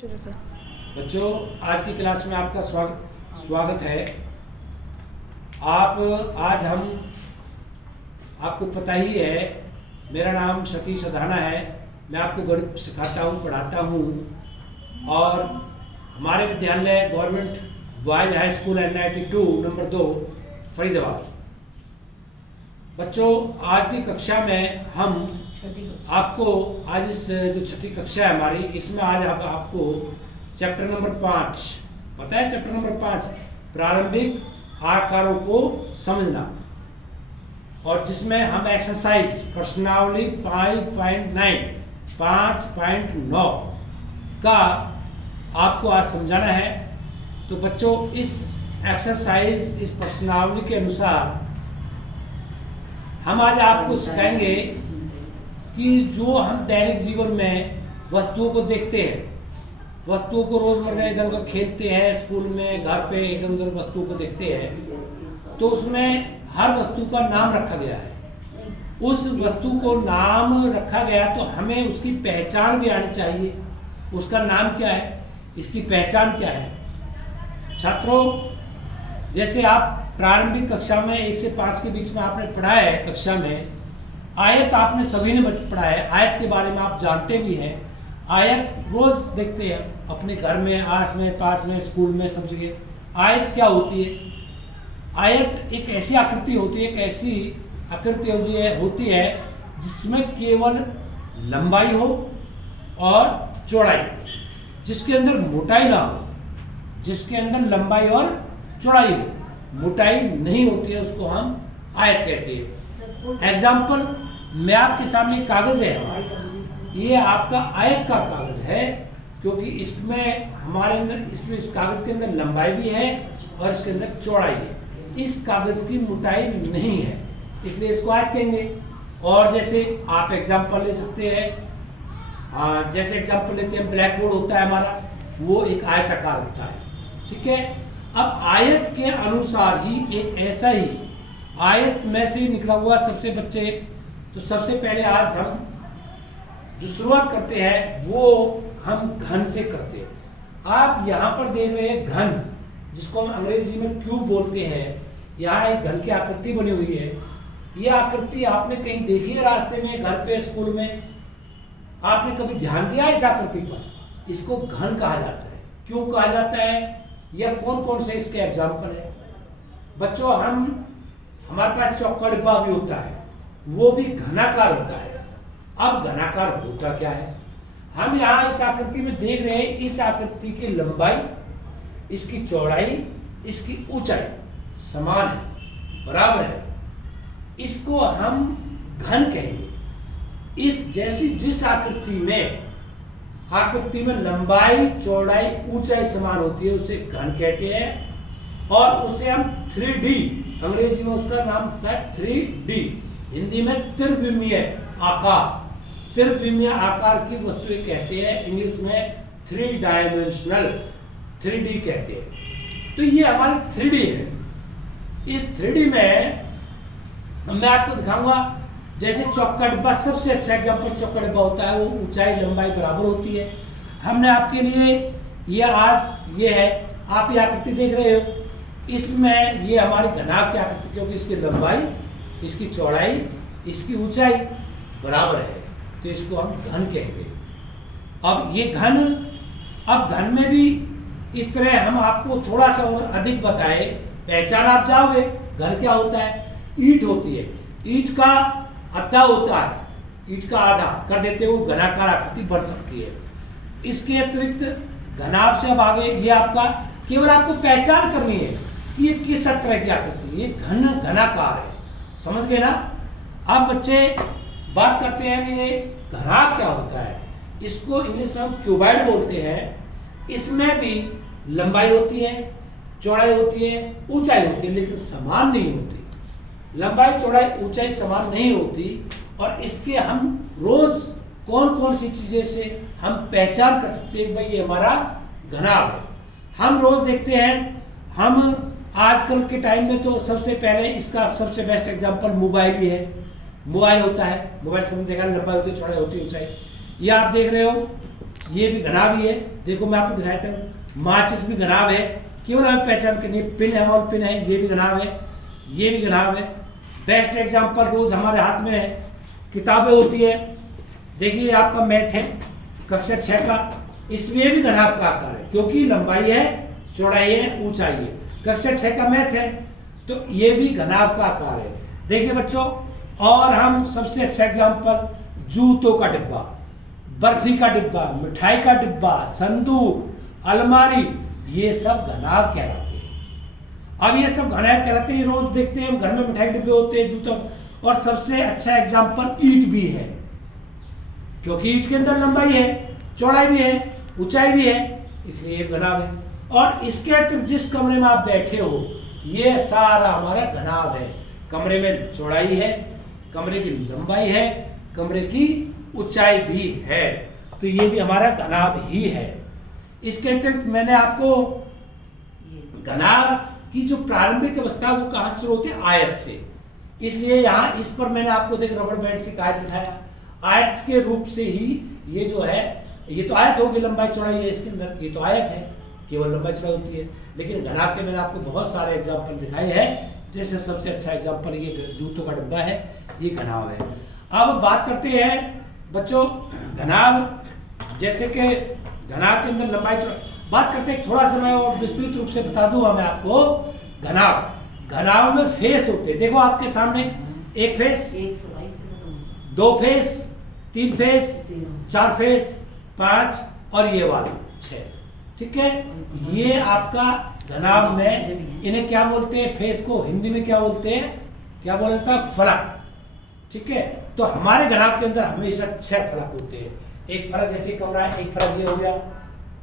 शुरू से। बच्चों, आज की क्लास में आपका स्वागत है। आज हम आपको पता ही है, मेरा नाम सतीश अधाना है। मैं आपको गणित सिखाता हूँ, पढ़ाता हूँ और हमारे विद्यालय government boys high school NIT 2 number 2 Faridabad. बच्चों, आज की कक्षा में हम आपको आज इस जो छठी कक्षा है हमारी, इसमें आज आपको चैप्टर नंबर 5 पता है। चैप्टर नंबर 5 प्रारंभिक आकारों को समझना, और जिसमें हम एक्सरसाइज प्रश्नावली 5.9 का आपको आज समझाना है। तो बच्चों, इस एक्सरसाइज इस प्रश्नावली के अनुसार हम आज आपको सिखाएंगे कि जो हम दैनिक जीवन में वस्तुओं को देखते हैं, वस्तुओं को रोजमर्रा इधर उधर खेलते हैं, स्कूल में, घर पे इधर उधर वस्तुओं को देखते हैं, तो उसमें हर वस्तु का नाम रखा गया है। उस वस्तु को नाम रखा गया तो हमें उसकी पहचान भी आनी चाहिए। उसका नाम क्या है, इसकी पहचान क्या है। छात्रों, जैसे आप प्रारंभिक कक्षा में 1 से 5 के बीच में आपने पढ़ा है, कक्षा में आयत आपने सभी ने पढ़ा है। आयत के बारे में आप जानते भी हैं। आयत रोज देखते हैं अपने घर में, आस में, पास में, स्कूल में, सब जगह। आयत क्या होती है? आयत एक ऐसी आकृति होती है, एक ऐसी आकृति होती है जिसमें केवल लंबाई हो और चौड़ाई, जिसके अंदर मोटाई ना हो। जिसके अंदर लंबाई और चौड़ाई हो, मोटाई नहीं होती है, उसको हम आयत कहते हैं। एग्जाम्पल, मैं आपके सामने कागज है हमारा, ये आपका आयतकार कागज है, क्योंकि इसमें हमारे अंदर इस कागज के अंदर लंबाई भी है और इसके अंदर चौड़ाई है। इस कागज की मोटाई नहीं है, इसलिए इसको आयत कहेंगे। और जैसे आप एग्जाम्पल ले सकते हैं, जैसे एग्जाम्पल लेते हैं, ब्लैक बोर्ड होता है हमारा, वो एक आयताकार होता है, ठीक है। अब आयत के अनुसार ही एक ऐसा ही आयत में से निकला हुआ सबसे बच्चे, तो सबसे पहले आज हम जो शुरुआत करते हैं वो हम घन से करते हैं। आप यहाँ पर देख रहे हैं घन, जिसको हम अंग्रेजी में क्यूब बोलते हैं। यहाँ एक घन की आकृति बनी हुई है। ये आकृति आपने कहीं देखी है, रास्ते में, घर पे, स्कूल में? आपने कभी ध्यान दिया इस आकृति पर? इसको घन कहा जाता है। क्यों कहा जाता है, या कौन कौन से इसके एग्जाम्पल है? बच्चों, हमारे पास चौका डिब्बा भी होता है, वो भी घनाकार होता है। अब घनाकार होता क्या है, हम यहाँ इस आकृति में देख रहे हैं। इस आकृति की लंबाई, इसकी चौड़ाई, इसकी ऊंचाई समान है, बराबर है। इसको हम घन कहेंगे। जिस आकृति में लंबाई, चौड़ाई, ऊंचाई समान होती है, उसे घन कहते हैं। और उसे हम 3D, अंग्रेजी में उसका नाम होता है 3D, हिंदी में त्रिविमीय आकार, त्रिविमीय आकार की वस्तुएं कहते हैं। इंग्लिश में 3 डायमेंशनल 3D कहते हैं। तो ये हमारी 3D है। इस 3D में मैं आपको दिखाऊंगा, जैसे चौका डिब्बा सबसे अच्छा एग्जाम्पल चौका डिब्बा होता है। वो ऊंचाई लंबाई बराबर होती है। हमने आपके लिए ये है, आप ये आकृति देख रहे हो, इसमें ये हमारी घनाभ की आकृति, क्योंकि इसकी लंबाई, इसकी चौड़ाई, इसकी ऊंचाई बराबर है, तो इसको हम घन कहेंगे। अब ये घन में भी इस तरह हम आपको थोड़ा सा और अधिक बताए, पहचान आप जाओगे। घन क्या होता है? ईंट होती है, ईंट का आधा होता है, ईंट का आधा कर देते हो, घनाकार आकृति बन सकती है। इसके अतिरिक्त घनाभ से अब आगे, ये आपका केवल आपको पहचान करनी है कि ये किस तरह की आकृति है। ये घनाकार है, समझ गए ना? अब बच्चे बात करते हैं कि ये घनाभ क्या होता है। इसको इंग्लिश में हम क्यूबॉइड बोलते हैं। इसमें भी लंबाई होती है, चौड़ाई होती है, ऊंचाई होती है, लेकिन समान नहीं होती। लंबाई, चौड़ाई, ऊंचाई समान नहीं होती। और इसके हम रोज कौन कौन सी चीजें से हम पहचान कर सकते हैं, भाई ये हमारा घनाभ है। हम रोज देखते हैं, हम आजकल के टाइम में तो सबसे पहले इसका सबसे बेस्ट एग्जांपल मोबाइल ही है। मोबाइल होता है, मोबाइल समझ देखा, लंबाई होती है, चौड़ाई होती है, ऊंचाई। ये आप देख रहे हो, ये भी घनाभ ही है। देखो मैं आपको दिखाता हूँ, माचिस भी घनाभ है, केवल हमें पहचान करनी है। पिन है, बॉल पिन है, ये भी घनाभ है, ये भी घनाभ है। बेस्ट एग्जाम्पल रोज हमारे हाथ में है, किताबें होती है। देखिए आपका मैथ है कक्षा 6 का, इसमें भी घनाभ का आकार है, क्योंकि लंबाई है, चौड़ाई है, ऊंचाई है। कक्षा 6 का मैथ है, तो ये भी घनाभ का आकार है। देखिए बच्चों, और हम सबसे अच्छा एग्जाम्पल, जूतों का डिब्बा, बर्फी का डिब्बा, मिठाई का डिब्बा, संदूक, अलमारी, ये सब घनाभ कहलाते हैं। अब ये सब घनाभ कहलाते हैं, रोज देखते हैं हम घर में मिठाई के डिब्बे होते हैं, जूतों। और सबसे अच्छा एग्जाम्पल ईंट भी है, क्योंकि ईंट के अंदर लंबाई है, चौड़ाई भी है, ऊंचाई भी है, इसलिए ये घनाभ है। और इसके अतिरिक्त जिस कमरे में आप बैठे हो, ये सारा हमारा घनाभ है। कमरे में चौड़ाई है, कमरे की लंबाई है, कमरे की ऊंचाई भी है, तो ये भी हमारा घनाभ ही है। इसके अतिरिक्त मैंने आपको घनाभ की जो प्रारंभिक अवस्था वो कहां से होती है, आयत से। इसलिए यहाँ इस पर मैंने आपको देख रबड़ बैंड से आयत दिखाया, आयत के रूप से ही ये जो है, ये तो आयत होगी, लंबाई चौड़ाई है इसके अंदर, ये तो आयत है, केवल लंबाई चौड़ाई होती है। लेकिन घनाभ के मैंने आपको बहुत सारे एग्जाम्पल दिखाए हैं, जैसे सबसे अच्छा एग्जाम्पल ये जूतों का डिब्बा है, ये घनाभ है। अब बात करते हैं बच्चों घनाभ, जैसे कि घनाभ के अंदर लंबाई चौड़ाई बात करते हैं, थोड़ा सा मैं और विस्तृत रूप से बता दूंगा मैं आपको। घनाभ में फेस होते हैं, देखो आपके सामने एक फेस, 2 फेस, 3 फेस, 4 फेस, 5 और ये वाला 6, ठीक है। ये आपका घनाभ में, इन्हें क्या बोलते हैं, फेस को हिंदी में क्या बोलते हैं, क्या बोला जाता है, फलक, ठीक है। तो हमारे घनाभ के अंदर हमेशा 6 फलक होते हैं। एक फलक ऐसे कमरा है, एक फलक ये हो गया,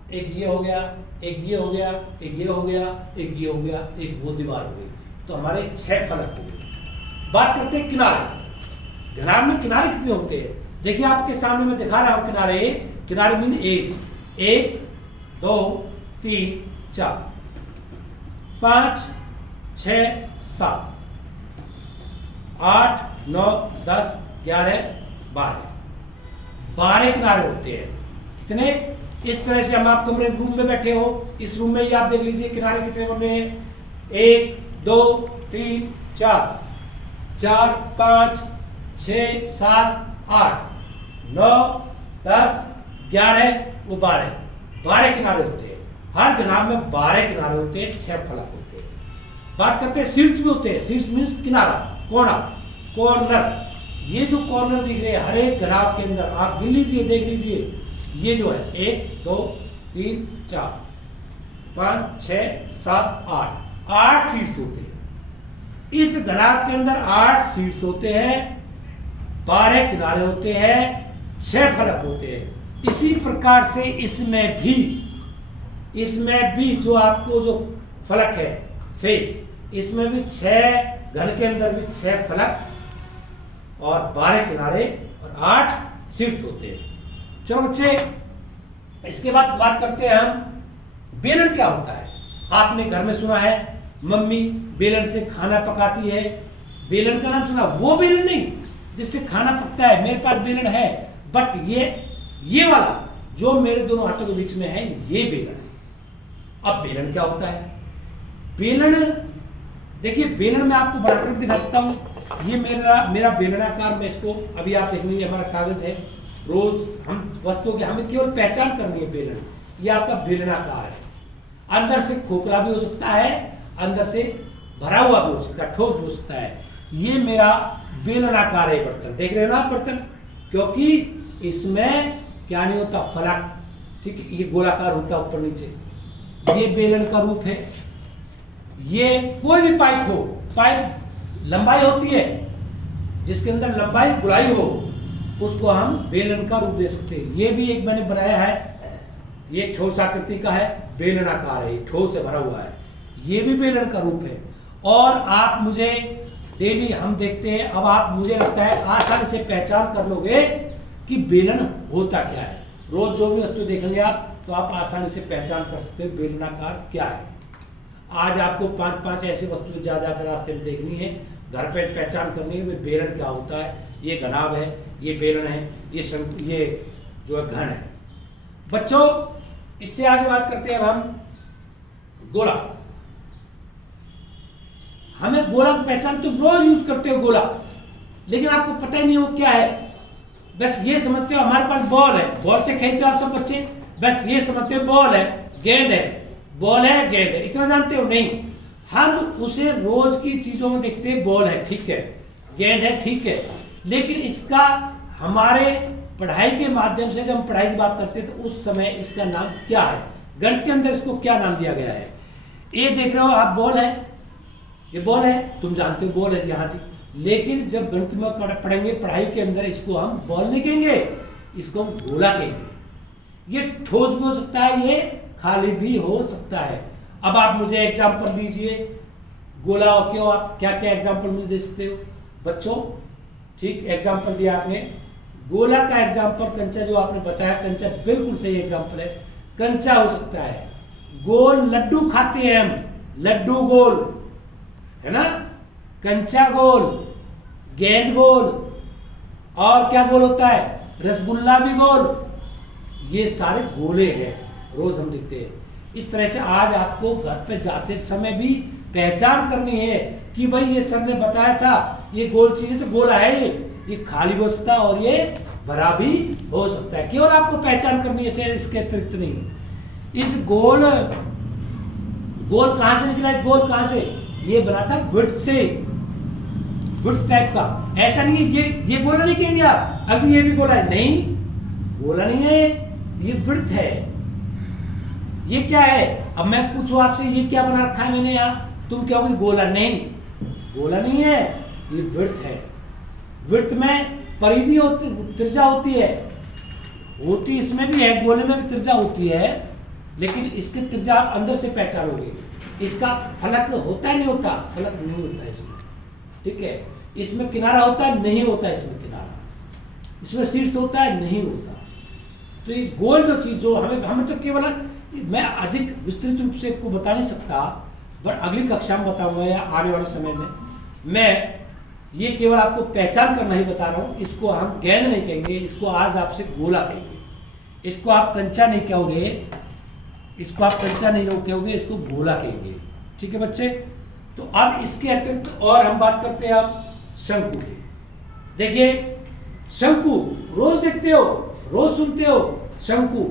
एक ये हो गया, एक ये हो गया, एक ये हो गया, एक ये हो गया, एक वो दीवार हो गई, तो हमारे 6 फलक हो गए। बात करते हैं किनारे। घनाभ में किनारे कितने होते हैं, देखिए आपके सामने मैं दिखा रहा हूं किनारे। किनारे मीन एज, 1 2 3 4 5 6 7 8 9 10 11 12 किनारे होते हैं। कितने, इस तरह से हम आप कमरे रूम में बैठे हो, इस रूम में ही आप देख लीजिए किनारे कितने बने हैं, 1 2 3 4 4 5 6 7 8 9 10 11 वो 12 किनारे होते हैं। हर घनाभ में 12 किनारे होते हैं, 6 फलक होते हैं। बात करते हैं शीर्ष भी होते हैं। शीर्ष मीन्स किनारा, कोना, कॉर्नर। ये जो कॉर्नर दिख रहे हैं हर एक घनाभ के अंदर, आप गिन लीजिए, देख लीजिए, ये जो है 1 2 3 4 5 6 7 8 शीर्ष होते हैं। इस घनाभ के अंदर 8 शीर्ष होते हैं, 12 किनारे होते हैं, 6 फलक होते हैं। इसी प्रकार से इसमें भी जो आपको जो फलक है फेस, इसमें भी 6 घन के अंदर भी 6 फलक और 12 किनारे और 8 शीर्ष होते हैं। चलो बच्चे, इसके बाद बात करते हैं हम बेलन क्या होता है। आपने घर में सुना है मम्मी बेलन से खाना पकाती है, बेलन का नाम सुना, वो बेलन नहीं जिससे खाना पकता है। मेरे पास बेलन है, बट ये वाला जो मेरे दोनों हाथों के बीच में है, ये बेलन है। अब बेलन क्या होता है, बेलन देखिए, बेलन मैं आपको बढ़ाकर दिखा सकता हूं। ये मेरा बेलनाकार, मैं इसको अभी आप देख लीजिए, हमारा कागज है। रोज हम वस्तुओं की हमें केवल पहचान करनी है बेलन, ये आपका बेलनाकार है। अंदर से खोखला भी हो सकता है, अंदर से भरा हुआ भी हो सकता है, ठोस भी हो सकता है। ये मेरा बेलनाकार है बर्तन, देख रहे हो ना बर्तन, क्योंकि इसमें क्या नहीं होता, फलक, ठीक है। ये गोलाकार होता है ऊपर नीचे, ये बेलन का रूप है। ये कोई भी पाइप हो, पाइप लंबाई होती है, जिसके अंदर लंबाई गुलाई हो, उसको हम बेलन का रूप दे सकते हैं। ये भी एक मैंने बनाया है, ये ठोस आकृति का है, बेलनाकार है, ठोस से भरा हुआ है, ये भी बेलन का रूप है। और आप मुझे डेली हम देखते हैं, अब आप मुझे लगता है आसानी से पहचान कर लोगे कि बेलन होता क्या है। रोज जो भी वस्तु देखेंगे आप, तो आप आसानी से पहचान कर सकते हो बेलनाकार क्या है। आज आपको 5 ऐसी वस्तुएं जा जाकर रास्ते में देखनी है, घर पे पहचान करनी है बेलन क्या होता है। ये घनाभ है, ये बेलन है, ये जो है घन है। बच्चों इससे आगे बात करते हैं अब हम गोला। हमें गोला की पहचान तो रोज यूज करते हो गोला, लेकिन आपको पता ही नहीं वो क्या है। बस ये समझते हो हमारे पास बॉल है, बॉल से खेलते हो आप सब बच्चे, बस ये समझते हो बॉल है, गेंद है, बॉल है, गेंद है, इतना जानते हो। नहीं, हम उसे रोज की चीजों में देखते हैं, बॉल है ठीक है, गेंद है ठीक है, लेकिन इसका हमारे पढ़ाई के माध्यम से जब हम पढ़ाई की बात करते हैं तो उस समय इसका नाम क्या है, गणित के अंदर इसको क्या नाम दिया गया है। ये देख रहे हो आप, बॉल है, ये बॉल है, तुम जानते हो बॉल है यहाँ जी, लेकिन जब गणित में पढ़ेंगे पढ़ाई के अंदर इसको हम बॉल नहीं कहेंगे, इसको हम गोला कहेंगे। ये ठोस भी हो सकता है, ये खाली भी हो सकता है। अब आप मुझे एग्जाम्पल दीजिए गोला और क्यों, आप क्या क्या एग्जाम्पल मुझे दे सकते हो बच्चों। ठीक एग्जाम्पल दिया आपने, गोला का एग्जाम्पल कंचा जो आपने बताया, कंचा बिल्कुल सही एग्जाम्पल है, कंचा हो सकता है। गोल लड्डू खाते हैं हम, लड्डू गोल है ना, कंचा गोल, गेंद गोल, और क्या गोल होता है, रसगुल्ला भी गोल, ये सारे गोले हैं, रोज हम देखते हैं। इस तरह से आज आपको घर पे जाते समय भी पहचान करनी है कि भाई ये सर ने बताया था ये गोल चीज है तो गोला है, ये खाली भी हो सकता है और ये भरा भी हो सकता है। केवल आपको पहचान करनी है, इसके अतिरिक्त नहीं। इस गोल कहां से निकला, गोल कहां से, ये बना था वृत्त से, वृत्त टाइप का। ऐसा नहीं है ये गोला नहीं कहेंगे आप, अगर ये भी गोला है, नहीं गोला नहीं है, ये वृत्त है। ये क्या है, अब मैं पूछूं आपसे ये क्या बना रखा है मैंने यहाँ, तुम क्या होगी गोला, नहीं गोला नहीं है, ये वृत्त है। वृत्त में परिधि होती, त्रिज्या होती है, होती इसमें भी है, गोले में भी त्रिज्या होती है, लेकिन इसकी त्रिज्या आप अंदर से पहचानोगे। इसका फलक होता है नहीं होता, फलक नहीं होता इसमें, ठीक है। इसमें किनारा होता है नहीं होता, इसमें किनारा, इसमें शीर्ष होता है नहीं होता। तो ये गोल जो चीज जो हमें तो केवल, मैं अधिक विस्तृत रूप से आपको बता नहीं सकता, पर अगली कक्षा में बताऊंगा या आने वाले समय में। मैं ये केवल आपको पहचान करना ही बता रहा हूँ। इसको हम गेंद नहीं कहेंगे, इसको आज आपसे गोला कहेंगे, इसको आप कंचा नहीं कहोगे, इसको आप कंचा नहीं कहोगे, इसको गोला कहेंगे, ठीक है बच्चे। तो अब इसके अतिरिक्त और हम बात करते हैं आप शंकु की। देखिए शंकु रोज देखते हो, रोज सुनते हो, शंकु,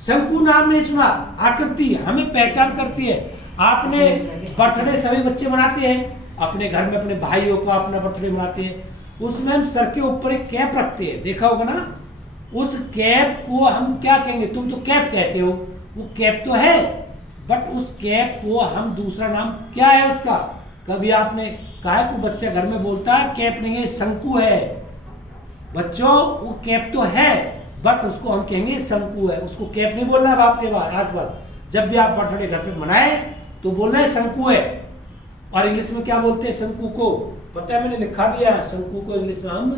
शंकु नाम नहीं सुना, आकृति हमें पहचान करती है। आपने बर्थडे सभी बच्चे मनाते हैं अपने घर में, अपने भाइयों का अपना बर्थडे मनाते हैं, उसमें हम सर के ऊपर एक कैप रखते हैं, देखा होगा ना। उस कैप को हम क्या कहेंगे, तुम तो कैप कहते हो, वो कैप तो है, बट उस कैप को हम दूसरा नाम क्या है उसका, कभी आपने कहा है, कोई बच्चा घर में बोलता है कैप नहीं है शंकु है, बच्चों वो कैप तो है बट उसको हम कहेंगे शंकु है, उसको कैप नहीं बोलना है आपके बाद। आज बात जब भी आप बर्थडे घर पे मनाए तो बोलना है शंकु है। और इंग्लिश में क्या बोलते हैं शंकु को, पता है, मैंने लिखा भी है, शंकु को इंग्लिश में हम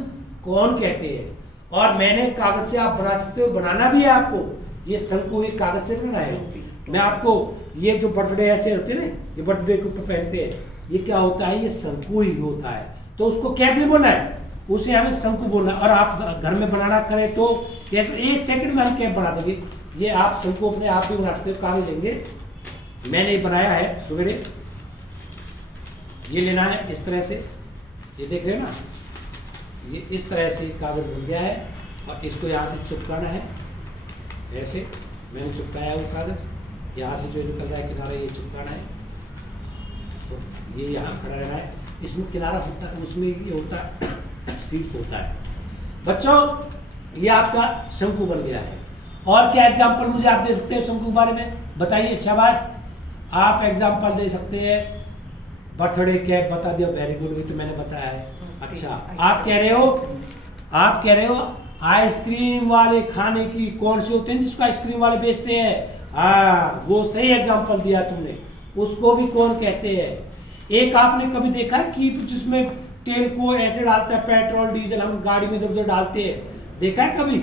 कौन कहते हैं। और मैंने कागज से आप बना सकते हो, बनाना भी है आपको, ये शंकु एक कागज से बनाए होती है। मैं आपको ये जो बर्थडे ऐसे होते हैं ना, ये बर्थडे के ऊपर पहनते हैं, ये क्या होता है, ये शंकु ही होता है, तो उसको कैप नहीं बोलना है, उसे हमें शंकु बोलना। और आप घर में बनाना करें तो एक सेकंड में हम कैप बना देंगे। ये आप शंकु अपने आप भी बना सकते हो, कहाँ लेंगे, मैंने बनाया है सवेरे, ये लेना है इस तरह से, ये देख रहे हैं ना, ये इस तरह से कागज बन गया है और इसको यहाँ से चिपकाना है, ऐसे मैंने चिपकाया है वो कागज, यहाँ से जो निकल रहा है किनारा ये चिपकाना है, तो ये यहाँ खड़ा रहना है, इसमें किनारा होता है, उसमें ये होता है सीट होता है। बच्चों ये आपका शंकु बन गया है। और क्या एग्जाम्पल मुझे आप दे सकते हैं शंकु के बारे में, बताइए, शाबाश, आप एग्जाम्पल दे सकते हैं। बर्थडे कैप बता दिया, वेरी गुड, ये तो मैंने बताया है। अच्छा आप कह रहे हो आइसक्रीम वाले खाने की कौन से होते हैं जिसको आइसक्रीम वाले बेचते हैं, हाँ वो सही एग्जाम्पल दिया तुमने, उसको भी कौन कहते हैं। एक आपने कभी देखा है कि जिसमें तेल को ऐसे डालता है, पेट्रोल डीजल हम गाड़ी में इधर उधर डालते हैं, देखा है कभी,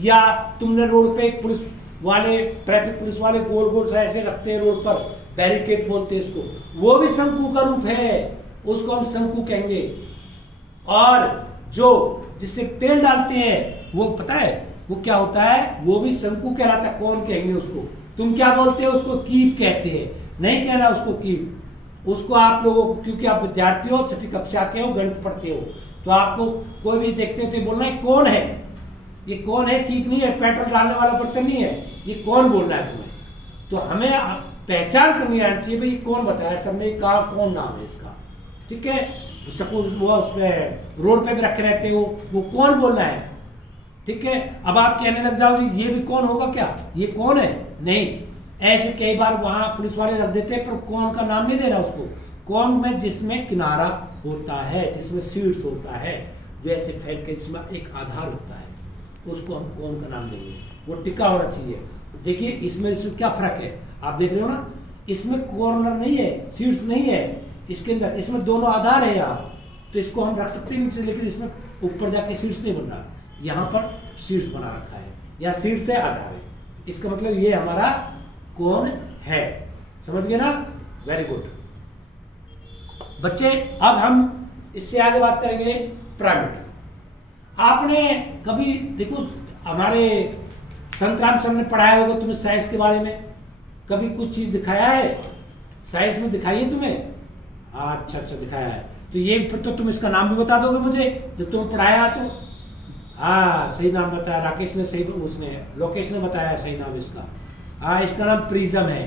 या तुमने रोड पे एक पुलिस वाले, ट्रैफिक पुलिस वाले गोल गोल सा ऐसे रखते हैं रोड पर, बैरिकेड बोलते हैं इसको, वो भी शंकु का रूप है, उसको हम शंकु कहेंगे। और जो जिससे तेल डालते हैं वो पता है वो क्या होता है, वो भी शंकु कहलाता है। कौन कहेंगे उसको, तुम क्या बोलते हो उसको, कीप कहते हैं, नहीं कहना उसको कीप। उसको आप लोगों को, क्योंकि आप विद्यार्थी हो, छठी कक्षा के हो, गणित पढ़ते हो, तो आपको कोई भी देखते हो तो बोलना है कौन है, ये कौन है, कीप नहीं है, पेट्रोल डालने वाला बर्तन नहीं है, ये कौन बोलना है तुम्हें। तो हमें पहचान करनी आनी चाहिए, भाई कौन बताया सर ने, कहा कौन नाम है इसका, ठीक है। सपोज वो उसमें रोड पे भी रखे रहते हो, वो कौन बोलना है, ठीक है। अब आप कहने लग जाओ ये भी कौन होगा क्या, ये कौन है, नहीं। ऐसे कई बार वहां पुलिस वाले रख देते हैं, पर कौन का नाम नहीं देना उसको। कौन में जिसमें किनारा होता है, जिसमें सीड्स होता है, जो ऐसे फैल के जिसमें एक आधार होता है, उसको हम कौन का नाम देंगे, वो टिका होना चाहिए। देखिए इसमें क्या फर्क है, आप देख रहे हो ना, इसमें कॉर्नर नहीं है, सीड्स नहीं है इसके अंदर, इसमें दोनों आधार है यहाँ, तो इसको हम रख सकते नीचे, लेकिन इसमें ऊपर जाके सीड्स नहीं बन रहा, यहाँ पर सीड्स बना रखा है, यहाँ सीड्स है, आधार है। इसका मतलब ये हमारा कौन है, समझ गए ना, वेरी गुड बच्चे। अब हम इससे आगे बात करेंगे पिरामिड। आपने कभी देखो, हमारे संतराम सर ने पढ़ाया होगा तुम्हें साइंस के बारे में, कभी कुछ चीज दिखाया है साइंस में, दिखाई है तुम्हें, अच्छा दिखाया है, तो ये फिर तो तुम इसका नाम भी बता दोगे मुझे जब तुम्हें पढ़ाया तो। हाँ सही नाम बताया, राकेश ने सही, उसने लोकेश ने बताया सही नाम इसका। हाँ इसका नाम प्रिज्म है,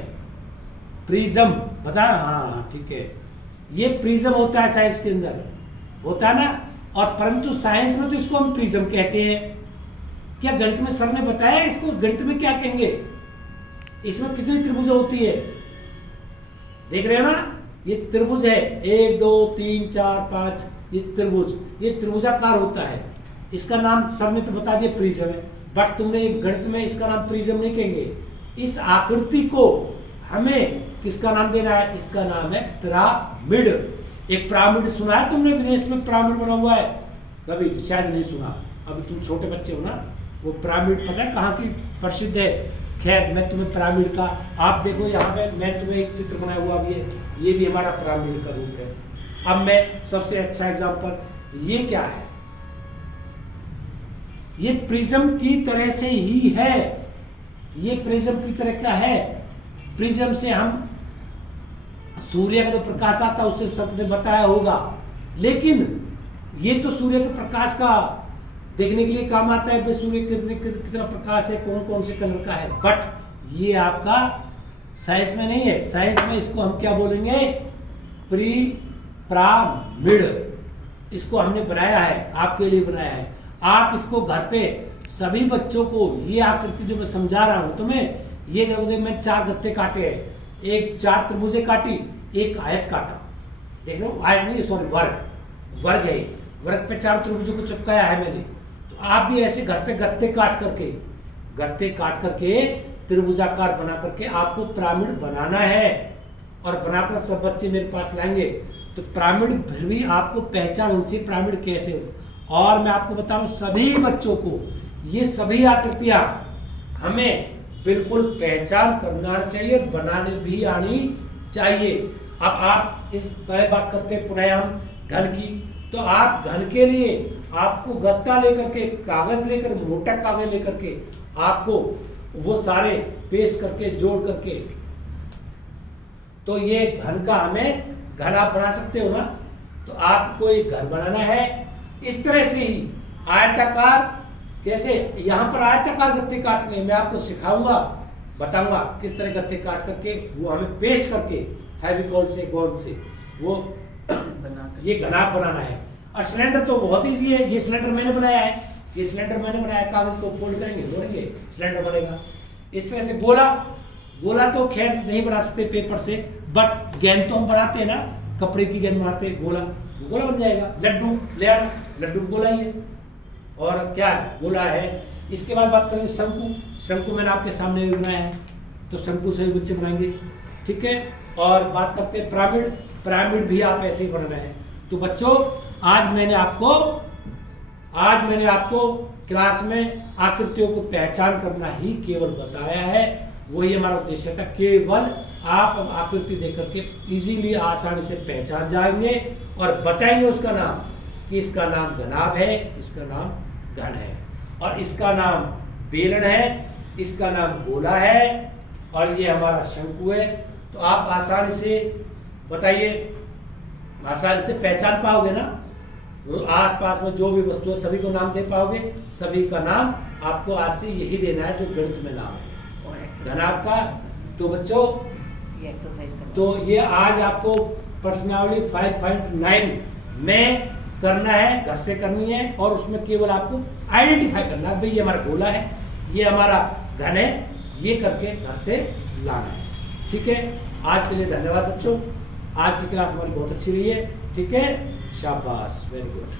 प्रिज्म बताया, हाँ ठीक है, ये प्रिज्म होता है साइंस के अंदर, होता है ना। और परंतु साइंस में तो इसको हम प्रिज्म कहते हैं। क्या गणित में सर ने बताया इसको, गणित में क्या कहेंगे, इसमें कितनी त्रिभुज होती है, देख रहे हो ना, ये त्रिभुज है, 1 2 3 4 5, ये त्रिभुज, ये त्रिभुजाकार होता है, इसका नाम सर ने तो बता दिया प्रिज्म है, बट तुमने गणित में इसका नाम प्रिज्म नहीं कहेंगे। इस आकृति को हमें किसका नाम देना है, इसका नाम है पिरामिड। एक पिरामिड सुना है तुमने, विदेश में पिरामिड बना हुआ है, कभी शायद नहीं सुना, अभी तुम छोटे बच्चे हो ना, वो पिरामिड पता है कहाँ की प्रसिद्ध है। खैर मैं तुम्हें पिरामिड का, आप देखो यहाँ पे मैं तुम्हें एक चित्र बनाया हुआ भी है, ये भी हमारा पिरामिड का रूप है। अब मैं सबसे अच्छा एग्जांपल, ये क्या है, ये प्रिज्म की तरह से ही है, ये प्रिज्म की तरह का है। प्रिज्म से हम सूर्य का जो प्रकाश आता है उससे सबने बताया होगा, लेकिन ये तो सूर्य के प्रकाश का देखने के लिए काम आता है, सूर्य कितना प्रकाश है, कौन कौन से कलर का है, बट ये आपका साइंस में नहीं है। साइंस में इसको हम क्या बोलेंगे, पिरामिड। इसको हमने बनाया है, आपके लिए बनाया है। आप इसको घर पे सभी बच्चों को, ये आकृति जो मैं समझा रहा हूं तुम्हें, ये देखो मैं 4 गत्ते काटे हैं, एक 4 त्रिभुजें काटी, एक आयत काटा, देख रहे हो, आयत नहीं सॉरी वर्ग है, वर्ग पे 4 त्रिभुजों को चिपकाया है मैंने। तो आप भी ऐसे घर पे गत्ते काट करके त्रिभुजाकार बना करके आपको पिरामिड बनाना है, और बनाकर सब बच्चे मेरे पास लाएंगे, तो पिरामिड फिर भी आपको पहचान होनी चाहिए पिरामिड कैसे हो। और मैं आपको बता रहा हूं सभी बच्चों को ये सभी आकृतियां हमें बिल्कुल पहचान करना चाहिए, बनाने भी आनी चाहिए। अब आप इस पहले बात करते हैं पुनः हम घन की, तो आप घन के लिए आपको गत्ता लेकर के, कागज लेकर, मोटा कागज लेकर के आपको वो सारे पेस्ट करके जोड़ करके, तो ये घन का हमें घर आप बना सकते हो ना। तो आपको एक घर बनाना है, इस तरह से ही आयताकार, कैसे यहाँ पर आयताकार गत्ते काटने मैं आपको सिखाऊंगा, बताऊंगा किस तरह गत्ते काट करके वो हमें पेस्ट करके फेविकॉल से, गोंद से वो ये घनाभ बनाना है। और सिलेंडर तो बहुत ईजी है, ये सिलेंडर मैंने बनाया है, ये सिलेंडर मैंने बनाया, कागज को फोल्ड करेंगे, जोड़ेंगे, सिलेंडर बनेगा। इस तरह से गोला तो खैर नहीं बना सकते पेपर से, बट गेंद तो हम बनाते हैं ना, कपड़े की गेंद बनाते हैं, गोला बन जाएगा। लड्डू ले आना, लड्डू गोला ही है, और क्या है, गोला है। इसके बाद बात करेंगे शंकु मैंने आपके सामने बनाया है, तो शंकु से बच्चे बनाएंगे, ठीक है। और बात करते हैं पिरामिड भी आप ऐसे ही बनाना है। तो बच्चों आज मैंने आपको क्लास में आकृतियों को पहचान करना ही केवल बताया है, वही हमारा उद्देश्य था। केवल आप अब आकृति देख करके इजीली आसानी से पहचान जाएंगे और बताएंगे उसका नाम, कि इसका नाम घनाभ है, इसका नाम घन है, और इसका नाम बेलन है, इसका नाम गोला है और ये हमारा शंकु है। तो आप आसानी से बताइए, आसानी से पहचान पाओगे ना? तो आसपास में जो भी वस्तु है सभी को नाम दे पाओगे? सभी का नाम आपको आज से यही देना है जो गणित में नाम है धन आपका। तो बच्चों ये एक्सरसाइज तो ये आज आपको पर्सनालिटी 5.9 में करना है, घर से करनी है और उसमें केवल आपको आइडेंटिफाई करना है, भाई ये हमारा गोला है, ये हमारा घन है, ये करके घर से लाना है। ठीक है, आज के लिए धन्यवाद बच्चों। आज की क्लास हमारी बहुत अच्छी रही है। ठीक है, शाबाश, वेरी गुड।